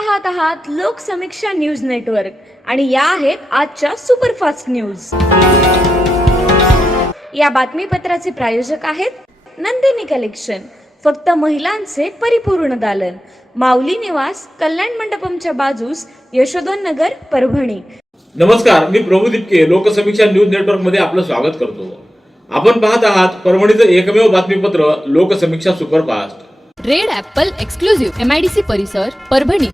पाहत आहात Loksamiksha news network आणि या आहेत आजच्या सुपरफास्ट न्यूज। या बातमीपत्राचे प्रायोजक आहेत नंदिनी कलेक्शन, फक्त महिलांचे परिपूर्ण दालन, माऊली निवास, कल्याण मंडपमच्या बाजूस, यशोधन नगर, परभणी। नमस्कार, मी प्रभू दिपके लोकसमीक्षा न्यूज नेटवर्क मध्ये आपलं स्वागत करतो। आपण पाहत आहात परभणीचं एकमेव बातमीपत्र Loksamiksha superfast. Red Apple exclusive MIDC परिसर परभणी।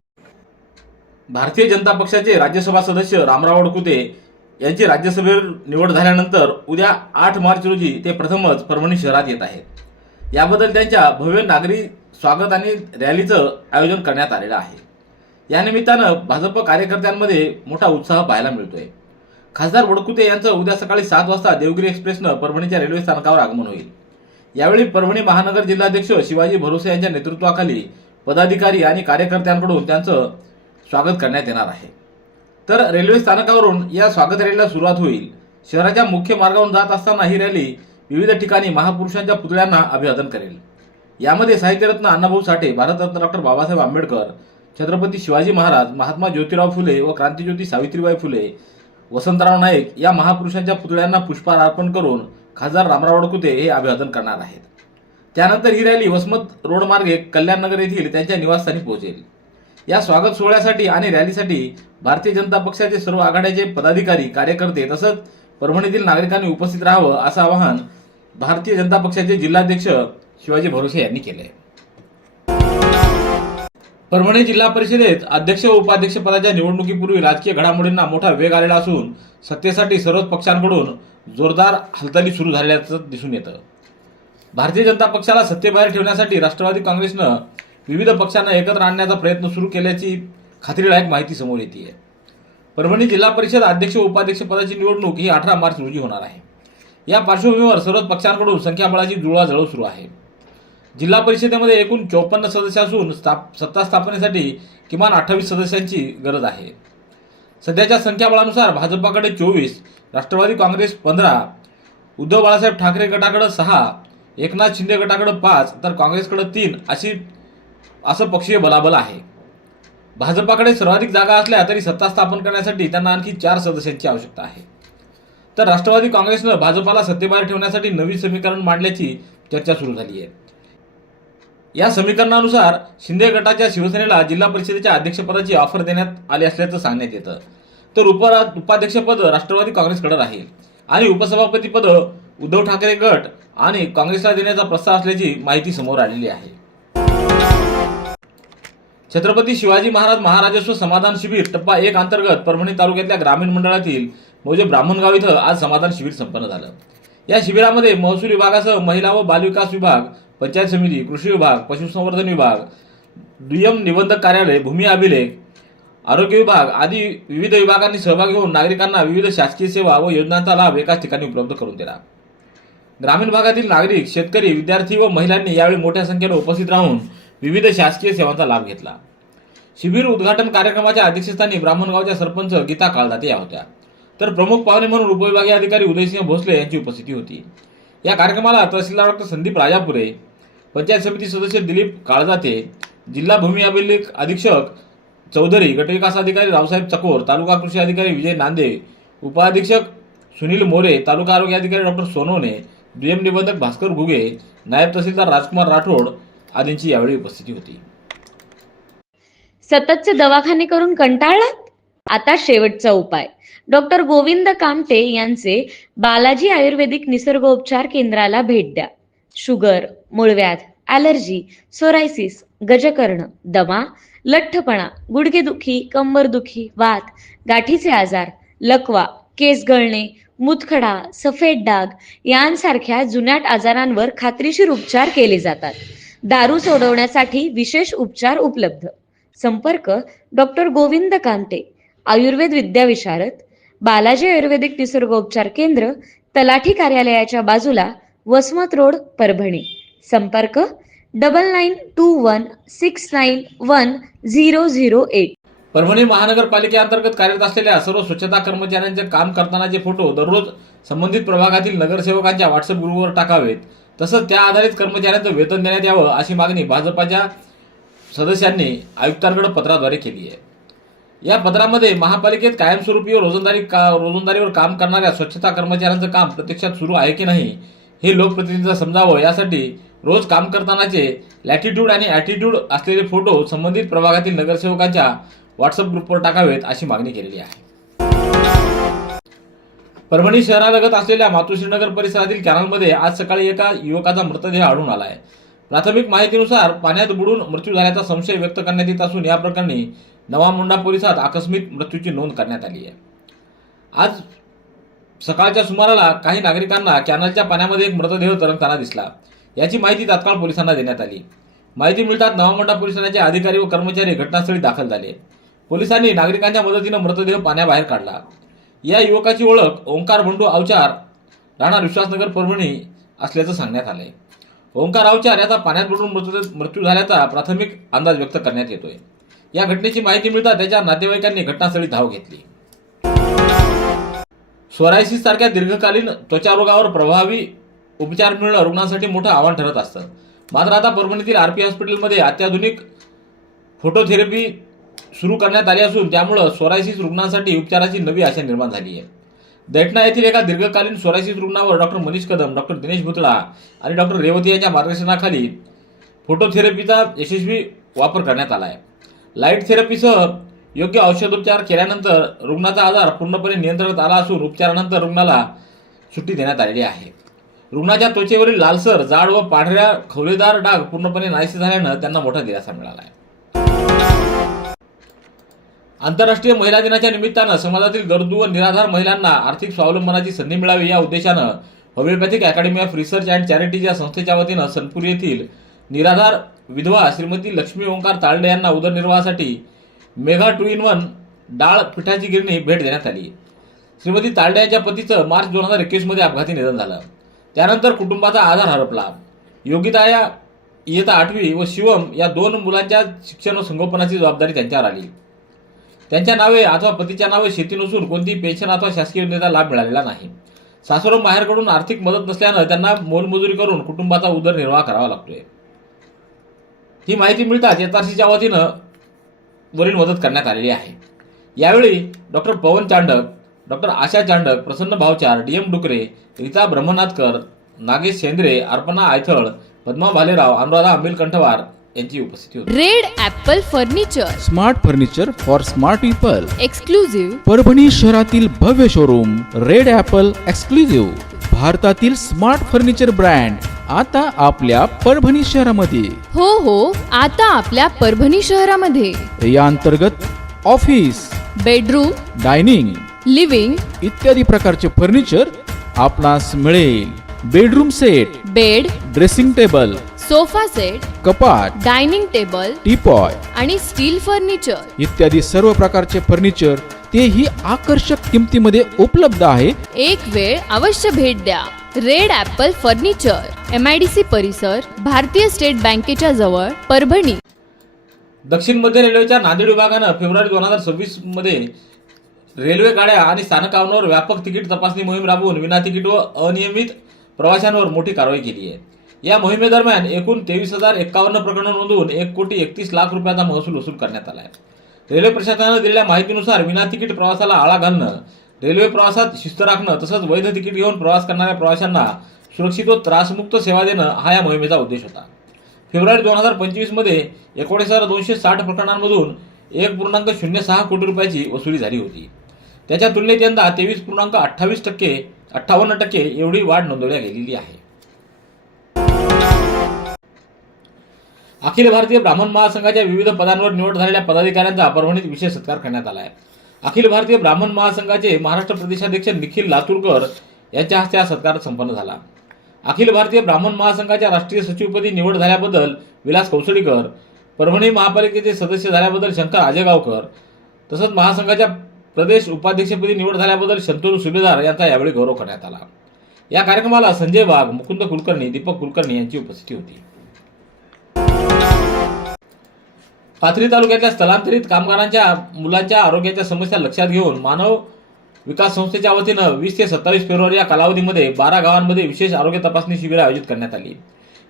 भारतीय जनता पक्षाचे राज्यसभा सदस्य रामराव वडकुते यांची राज्यसभेवर निवड झाल्यानंतर उद्या 8 मार्च रोजी ते प्रथमच परभणी शहरात येत आहेत। याबद्दल त्यांच्या भव्य नागरी स्वागत आणि रॅलीचं आयोजन करण्यात आलेलं आहे। या निमित्तानं भाजप कार्यकर्त्यांमध्ये मोठा उत्साह पाहायला मिळतोय। खासदार वडकुते यांचं उद्या सकाळी 7 वाजता देवगिरी एक्सप्रेसनं परभणीच्या रेल्वे स्थानकावर आगमन होईल। यावेळी परभणी महानगर जिल्हाध्यक्ष शिवाजी भरोसे यांच्या नेतृत्वाखाली पदाधिकारी आणि कार्यकर्त्यांकडून त्यांचं स्वागत करण्यात येणार आहे। तर रेल्वे स्थानकावरून या स्वागत रॅलीला सुरुवात होईल। शहराच्या मुख्य मार्गावरून जात असताना ही रॅली विविध ठिकाणी महापुरुषांच्या पुतळ्यांना अभिवादन करेल। यामध्ये साहित्यरत्न अण्णाभाऊ साठे, भारतरत्न डॉक्टर बाबासाहेब आंबेडकर, छत्रपती शिवाजी महाराज, महात्मा ज्योतिराव फुले व क्रांतिज्योती सावित्रीबाई फुले, वसंतराव नाईक या महापुरुषांच्या पुतळ्यांना पुष्पहार अर्पण करून खासदार रामराव वडकुते हे अभिवादन करणार आहेत। त्यानंतर ही रॅली वसमत रोड मार्गे कल्याण नगर येथील त्यांच्या निवासस्थानी पोहोचेल। या स्वागत सोहळ्यासाठी आणि रॅलीसाठी भारतीय जनता पक्षाचे सर्व आघाड्याचे पदाधिकारी, कार्यकर्ते तसंच परभणीतील नागरिकांनी उपस्थित राहावं असं आवाहन भारतीय जनता पक्षाचे जिल्हाध्यक्ष शिवाजी भरोसे यांनी केले। परभणी जिल्हा परिषदेत अध्यक्ष व उपाध्यक्ष पदाच्या निवडणुकीपूर्वी राजकीय घडामोडींना मोठा वेग आलेला असून सत्तेसाठी सर्वच पक्षांकडून जोरदार हालचाली सुरू झाल्याचं दिसून येतं। भारतीय जनता पक्षाला सत्तेबाहेर ठेवण्यासाठी राष्ट्रवादी काँग्रेसनं विविध पक्षांना एकत्र आणण्याचा प्रयत्न सुरू केल्याची खात्रीलायक माहिती समोर येते। परभणी जिल्हा परिषद अध्यक्ष व उपाध्यक्ष पदाची निवडणूक ही 18 मार्च रोजी होणार आहे। या पार्श्वभूमीवर सर्वच पक्षांकडून संख्याबळाची जुळवाजुळव सुरू आहे। जिल्हा परिषदेमध्ये एकूण 54 सदस्य असून सत्ता स्थापनेसाठी किमान 28 सदस्यांची गरज आहे। सध्याच्या संख्याबळानुसार भाजपाकडे 24, राष्ट्रवादी काँग्रेस 15, उद्धव बाळासाहेब ठाकरे गटाकडे 6, एकनाथ शिंदे गटाकडे 5 तर काँग्रेसकडे 3 असं पक्षीय बलाबल आहे। भाजपाकडे सर्वाधिक जागा असल्या तरी सत्ता स्थापन करण्यासाठी त्यांना आणखी 4 सदस्यांची आवश्यकता आहे। तर राष्ट्रवादी काँग्रेसनं भाजपाला सत्तेबाहेर ठेवण्यासाठी नवीन समीकरण मांडल्याची चर्चा सुरू झाली आहे। या समीकरणानुसार शिंदे गटाच्या शिवसेनेला जिल्हा परिषदेच्या अध्यक्षपदाची ऑफर देण्यात आली असल्याचं सांगण्यात येतं। तर उपाध्यक्षपद राष्ट्रवादी काँग्रेसकडे राहील आणि उपसभापती पद उद्धव ठाकरे गट आणि काँग्रेसला देण्याचा प्रस्ताव असल्याची माहिती समोर आलेली आहे। छत्रपती शिवाजी महाराज महाराजस्व समाधान शिबिर टप्पा 1 अंतर्गत परभणी तालुक्यातल्या ग्रामीण मंडळातील मौजे ब्राह्मणगाव इथं आज समाधान शिबिर संपन्न झालं। या शिबिरामध्ये महसूल विभागासह महिला व बालविकास विभाग, पंचायत समिती, कृषी विभाग, पशुसंवर्धन विभाग, दुय्यम निबंधक कार्यालय, भूमी अभिलेख, आरोग्य विभाग आदी विविध विभागांनी सहभागी होऊन नागरिकांना विविध शासकीय सेवा व योजनांचा लाभ एकाच ठिकाणी उपलब्ध करून दिला। ग्रामीण भागातील नागरिक, शेतकरी, विद्यार्थी व महिलांनी यावेळी मोठ्या संख्येने उपस्थित राहून विविध शासकीय सेवांचा लाभ घेतला। शिबिर उद्घाटन कार्यक्रमाच्या अध्यक्षस्थानी ब्राह्मणगावच्या सरपंच गीता काळदाते या होत्या। तर प्रमुख पाहुणे म्हणून उपविभागीय अधिकारी उदयसिंह भोसले यांची उपस्थिती होती। या कार्यक्रमाला तहसीलदार डॉक्टर संदीप राजापुरे, पंचायत समिती सदस्य दिलीप काळदाते, जिल्हा भूमी अभिलेख अधीक्षक चौधरी, गटविकास अधिकारी रावसाहेब चकोर, तालुका कृषी अधिकारी विजय नांदे, उपाधीक्षक सुनील मोरे, तालुका आरोग्य अधिकारी डॉक्टर सोनवणे, दुय्यम निबंधक भास्कर घुगे, नायब तहसीलदार राजकुमार राठोड आदींची यावेळी उपस्थिती होती। सततचे दवाखाने करून कंटाळलात? आता शेवटचा उपाय। डॉक्टर गोविंद कामटे यांचे बालाजी आयुर्वेदिक निसर्गोपचार केंद्राला भेट द्या। शुगर, मूळव्याध, ॲलर्जी, सोरायसिस, गजकर्ण, दमा, लठ्ठपणा, गुडघेदुखी, कंबरदुखी, वात, गाठीचे आजार, लकवा, केस गळणे, मुतखडा, सफेद डाग यांसारख्या जुनाट आजारांवर खात्रीशीर उपचार केले जातात। दारू सोडवण्यासाठी विशेष उपचार उपलब्ध। संपर्क डॉक्टर गोविंद कामटे, आयुर्वेद विद्याविशारद, बालाजी आयुर्वेदिक निसर्गोपचार केंद्र, तलाठी कार्यालयाच्या बाजूला, वसमत रोड, परभणी। संपर्क 9921691008। परभणी महानगरपालिकेअंतर्गत कार्यरत असलेल्या सर्व स्वच्छता कर्मचाऱ्यांचे काम करतानाचे फोटो दररोज संबंधित प्रभागातील नगरसेवकांच्या व्हॉट्सअप ग्रुपवर टाकावेत। तसंच त्या आधारित कर्मचाऱ्यांचं वेतन देण्यात यावं अशी मागणी भाजपाच्या सदस्यांनी आयुक्तांकडे पत्राद्वारे केली आहे। या पत्रामध्ये महापालिकेत कायमस्वरूपी व रोजंदारीवर काम करणाऱ्या स्वच्छता कर्मचाऱ्यांचं काम प्रत्यक्षात सुरू आहे की नाही हे लोकप्रतिनिधींना समजावं, यासाठी रोज काम करतानाचे लॅटिट्यूड आणि ॲटिट्यूड असलेले फोटो संबंधित प्रभागातील नगरसेवकांच्या व्हॉट्सअप ग्रुपवर टाकावेत अशी मागणी केलेली आहे। परभणी शहरालगत असलेल्या मातोश्रीनगर परिसरातील कॅनलमध्ये आज सकाळी एका युवकाचा मृतदेह आढळून आला आहे। प्राथमिक माहितीनुसार पाण्यात बुडून मृत्यू झाल्याचा संशय व्यक्त करण्यात येत असून या प्रकरणी नवामोंढा पोलिसात आकस्मिक मृत्यूची नोंद करण्यात आली आहे। आज सकाळच्या सुमाराला काही नागरिकांना कॅनलच्या पाण्यामध्ये एक मृतदेह तरंगताना दिसला। याची माहिती तात्काळ पोलिसांना देण्यात आली। माहिती मिळताच नवामोंढा पोलीस ठाण्याचे अधिकारी व कर्मचारी घटनास्थळी दाखल झाले। पोलिसांनी नागरिकांच्या मदतीने मृतदेह पाण्याबाहेर काढला। या युवकाची ओळख ओंकार बंडू अवचार, राहणार विश्वासनगर, परभणी असल्याचं सांगण्यात आलंय। ओंकार अवचार याचा पाण्यात बुडून मृत्यू झाल्याचा प्राथमिक अंदाज व्यक्त करण्यात येतोय। या घटनेची माहिती मिळताच त्याच्या नातेवाईकांनी घटनास्थळी धाव घेतली। सोरायसिस सारख्या दीर्घकालीन त्वचारोगावर प्रभावी उपचार मिळणं रुग्णांसाठी मोठं आव्हान ठरत असतं। मात्र आता परभणीतील आरपी हॉस्पिटलमध्ये अत्याधुनिक फोटोथेरपी सुरू करण्यात आली असून त्यामुळे सोरायसिस रुग्णांसाठी उपचाराची नवी आशा निर्माण झाली आहे। दैठणा येथील एका दीर्घकालीन सोरायसिस रुग्णावर डॉक्टर मनीष कदम, डॉक्टर दिनेश भुतळा आणि डॉक्टर रेवती यांच्या मार्गदर्शनाखाली फोटोथेरपीचा यशस्वी वापर करण्यात आला आहे। लाईट थेरपीसह योग्य औषधोपचार केल्यानंतर रुग्णाचा आजार पूर्णपणे नियंत्रणात आला असून उपचारानंतर रुग्णाला सुट्टी देण्यात आलेली आहे। रुग्णाच्या त्वचेवरील लालसर, जाड व पांढऱ्या खवलेदार डाग पूर्णपणे नाहीसे झाल्यानं त्यांना मोठा दिलासा मिळाला आहे। आंतरराष्ट्रीय महिला दिनाच्या निमित्तानं समाजातील गरजू व निराधार महिलांना आर्थिक स्वावलंबनाची संधी मिळावी या उद्देशानं Homeopathic Academy of Research and Charities या संस्थेच्या वतीनं सनपूर येथील निराधार विधवा श्रीमती लक्ष्मी ओंकार ताळडे यांना उदरनिर्वाहासाठी मेगा 2-in-1 डाळ पिठाची गिरणी भेट देण्यात आली। श्रीमती ताळडे यांच्या पतीचं मार्च 2021 मध्ये अपघाती निधन झालं। त्यानंतर कुटुंबाचा आधार हरपला। योगिता या इयत्ता 8वी व शिवम या 2 मुलांच्या शिक्षण व संगोपनाची जबाबदारी त्यांच्यावर आली। त्यांच्या नावे अथवा पतीच्या नावे शेती नसून कोणतीही पेन्शन अथवा शासकीय योजनेचा लाभ मिळालेला नाही। सासू माहेरकडून आर्थिक मदत नसल्यानं त्यांना मोलमजुरी करून कुटुंबाचा उदरनिर्वाह करावा लागतोय। ही माहिती मिळताच एसआरसीच्या वतीनं वरील मदत करण्यात आलेली आहे। यावेळी डॉक्टर पवन चांडक, डॉक्टर आशा चांडक, प्रसन्न भावचार, डीएम डुकरे, रीता ब्रह्मनाथकर, नागेश सेंद्रे, अर्पणा आयथळ, पद्मा भालेराव, अनुराधा अंबिल कंठवार यांची उपस्थिती होती। Red Apple furniture, smart furniture for smart people, exclusive Parbhani शहरातील भव्य शोरूम रेड ॲपल एक्सक्लुझिव्ह, भारतातील स्मार्ट फर्निचर ब्रँड आता आपल्या परभणी शहरामध्ये। हो, आता आपल्या परभणी शहरामध्ये या अंतर्गत ऑफिस, बेडरूम, डायनिंग, लिव्हिंग इत्यादी प्रकारचे फर्निचर आपणास मिळेल। Bedroom set, bed, dressing table, sofa set, कपाट, डायनिंग टेबल टीपॉय आणि स्टील फर्निचर इत्यादी सर्व प्रकारचे फर्निचर तेही आकर्षक किमतीमध्ये उपलब्ध आहे। एक वेळ अवश्य भेट द्या। रेड ॲपल फर्निचर, MIDC परिसर, भारतीय स्टेट बँकेच्या जवळ, परभणी। दक्षिण मध्य रेल्वेच्या नांदेड विभागानं फेब्रुवारी 2026 मध्ये रेल्वे गाड्या आणि स्थानकांवर व्यापक तिकीट तपासणी मोहीम राबवून विना तिकीट व अनियमित प्रवाशांवर मोठी कारवाई केली आहे। या मोहिमेदरम्यान एकूण 23,051 प्रकरणं नोंदवून 1,31,00,000 रुपयाचा महसूल वसूल करण्यात आला आहे। रेल्वे प्रशासनानं दिलेल्या माहितीनुसार विना तिकीट प्रवासाला आळा घालणं, रेल्वे प्रवासात शिस्त राखणं तसंच वैध तिकीट घेऊन प्रवास करणाऱ्या प्रवाशांना सुरक्षित व त्रासमुक्त सेवा देणं हा या मोहिमेचा उद्देश होता। फेब्रुवारी 2025 मध्ये 19,260 प्रकरणांमधून 1.06 कोटी रुपयाची वसुली झाली होती। त्याच्या तुलनेत यंदा 23.58% एवढी वाढ नोंदवल्या गेलेली आहे। अखिल भारतीय ब्राह्मण महासंघाच्या विविध पदांवर निवड झालेल्या पदाधिकाऱ्यांचा परभणीत विशेष सत्कार करण्यात आला आहे। अखिल भारतीय ब्राह्मण महासंघाचे महाराष्ट्र प्रदेशाध्यक्ष निखिल लातूरकर यांच्या हस्ते हा सत्कार संपन्न झाला। अखिल भारतीय ब्राह्मण महासंघाच्या राष्ट्रीय सचिवपदी निवड झाल्याबद्दल विलास कौसडीकर, परभणी महापालिकेचे सदस्य झाल्याबद्दल शंकर आजेगावकर तसंच महासंघाच्या प्रदेश उपाध्यक्षपदी निवड झाल्याबद्दल शंतनू सुभेदार यांचा यावेळी गौरव करण्यात आला। या कार्यक्रमाला संजय वाघ, मुकुंद कुलकर्णी, दीपक कुलकर्णी यांची उपस्थिती होती। पाथरी तालुक्यातल्या स्थलांतरित कामगारांच्या मुलांच्या आरोग्याच्या समस्या लक्षात घेऊन मानव विकास संस्थेच्या वतीनं 20 ते 27 फेब्रुवारी या कालावधीमध्ये 12 गावांमध्ये विशेष आरोग्य तपासणी शिबिरे आयोजित करण्यात आली।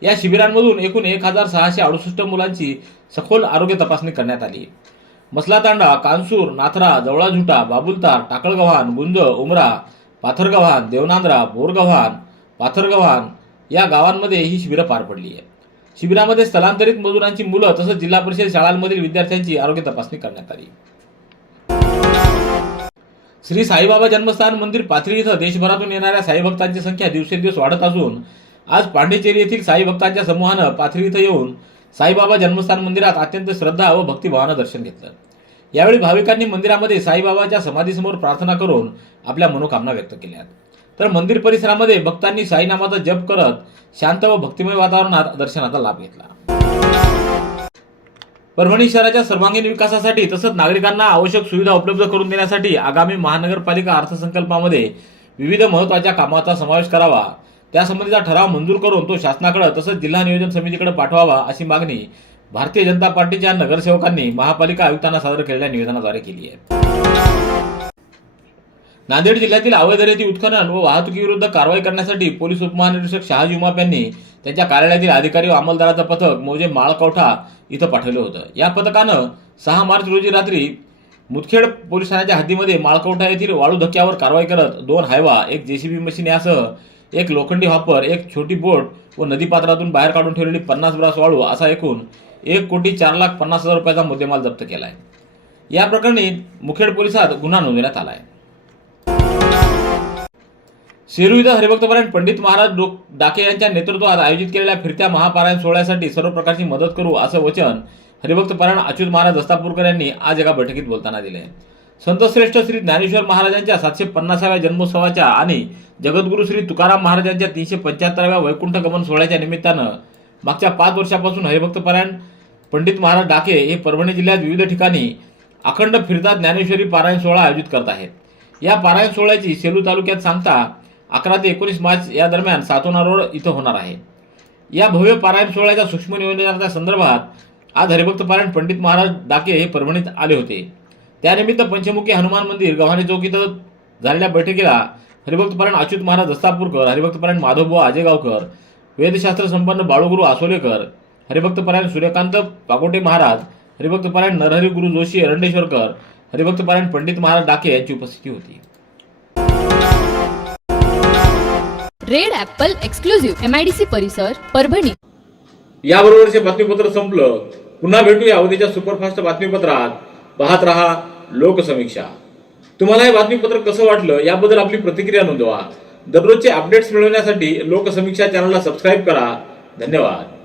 या शिबिरांमधून एकूण 1668 मुलांची सखोल आरोग्य तपासणी करण्यात आली. मसलातांडा, कानसूर, नाथरा, जवळाझुटा, बाबुलतार, टाकळगव्हाण, गुंज, उमरा, पाथरगव्हाण, देवनांद्रा, बोरगव्हाण, पाथरगव्हाण या गावांमध्ये ही शिबिरं पार पडली आहे. शिबिरामध्ये स्थलांतरित मजुरांची मुलं तसंच जिल्हा परिषद शाळांमधील विद्यार्थ्यांची आरोग्य तपासणी करण्यात आली. श्री साईबाबा जन्मस्थान मंदिर पाथरी इथं देशभरातून येणाऱ्या साई भक्तांची संख्या दिवसेंदिवस वाढत असून आज पांडिचेरी येथील साई भक्तांच्या समूहानं पाथरी इथं येऊन साईबाबा जन्मस्थान मंदिरात अत्यंत श्रद्धा व भक्तिभावानं दर्शन घेतलं. यावेळी भाविकांनी मंदिरामध्ये साईबाबाच्या समाधीसमोर प्रार्थना करून आपल्या मनोकामना व्यक्त केल्या. तर मंदिर परिसरामध्ये भक्तांनी साईनामाचा जप करत शांत व भक्तिमय वातावरणात दर्शनाचा लाभ घेतला. परभणी शहराच्या सर्वांगीण विकासासाठी तसंच नागरिकांना आवश्यक सुविधा उपलब्ध करून देण्यासाठी आगामी महानगरपालिका अर्थसंकल्पामध्ये विविध महत्त्वाच्या कामाचा समावेश करावा, त्यासंबंधीचा ठराव मंजूर करून तो शासनाकडे तसंच जिल्हा नियोजन समितीकडे पाठवावा अशी मागणी भारतीय जनता पार्टीच्या नगरसेवकांनी महापालिका आयुक्तांना सादर केलेल्या निवेदनाद्वारे केली आहे. नांदेड जिल्ह्यातील अवैध रेती उत्खनन व वाहतुकीविरुद्ध कारवाई करण्यासाठी पोलीस उपमहानिरीक्षक शहाजी उमाप यांनी त्यांच्या कार्यालयातील अधिकारी व अंमलदाराचं पथक मौजे माळकवठा इथं पाठवलं होतं. या पथकानं 6 मार्च रोजी रात्री मुदखेड पोलीस ठाण्याच्या हद्दीमध्ये माळकवठा येथील वाळू धक्क्यावर कारवाई करत 2 हायवा, 1 जेसीबी मशीन यासह 1 लोखंडी हॉपर, 1 छोटी बोट व नदीपात्रातून बाहेर काढून ठेवलेली 50 ब्रास वाळू असा एकूण 1,04,50,000 रुपयाचा मुद्देमाल जप्त केला आहे. या प्रकरणी मुखेड पोलिसात गुन्हा नोंदवण्यात आला आहे. सेलू इथं हरिभक्तपरायण पंडित महाराज डाके यांच्या नेतृत्वात आयोजित केलेल्या फिरत्या महापारायण सोहळ्यासाठी सर्व प्रकारची मदत करू असं वचन हरिभक्तपरायण अच्युत महाराज दस्तापूरकर यांनी आज एका बैठकीत बोलताना दिले. संतश्रेष्ठ श्री ज्ञानेश्वर महाराजांच्या 750व्या जन्मोत्सवाच्या आणि जगद्गुरू श्री तुकाराम महाराजांच्या 375व्या वैकुंठ गमन सोहळ्याच्या निमित्तानं मागच्या 5 वर्षापासून हरिभक्तपरायण पंडित महाराज डाके हे परभणी जिल्ह्यात विविध ठिकाणी अखंड फिरता ज्ञानेश्वरी पारायण सोहळा आयोजित करत आहेत. या पारायण सोहळ्याची सेलू तालुक्यात सांगता 11 ते 19 मार्च या दरम्यान सातोना रोड इथं होणार आहे. या भव्य पारायण सोहळ्याच्या सूक्ष्म नियोजनाच्या संदर्भात आज हरिभक्तपरायण पंडित महाराज डाके हे परभणीत आले होते. त्यानिमित्त पंचमुखी हनुमान मंदिर गव्हाणे चौक इथं झालेल्या बैठकीला हरिभक्तपरायण अच्युत महाराज दस्तापूरकर, हरिभक्तपरायण माधवबुवा आजेगावकर, वेदशास्त्र संपन्न बाळूगुरू आसोलेकर, हरिभक्तपरायण सूर्यकांत पागोटे महाराज, हरिभक्तपरायण नरहरी गुरु जोशी एरंडेश्वरकर, हरिभक्तपरायण पंडित महाराज डाके यांची उपस्थिती होती. रेड ॲपल एक्सक्लुझिव्ह MIDC परिसर परभणी. याबरोबरचे बातमीपत्र संपलं. पुन्हा भेटूया उद्याच्या सुपरफास्ट बातमीपत्रात. पाहत रहा लोकसमीक्षा. तुम्हाला हे बातमीपत्र कसं वाटलं याबद्दल आपली प्रतिक्रिया नोंदवा. दररोजचे अपडेट्स मिळवण्यासाठी लोकसमीक्षा चॅनलला सबस्क्राईब करा. धन्यवाद.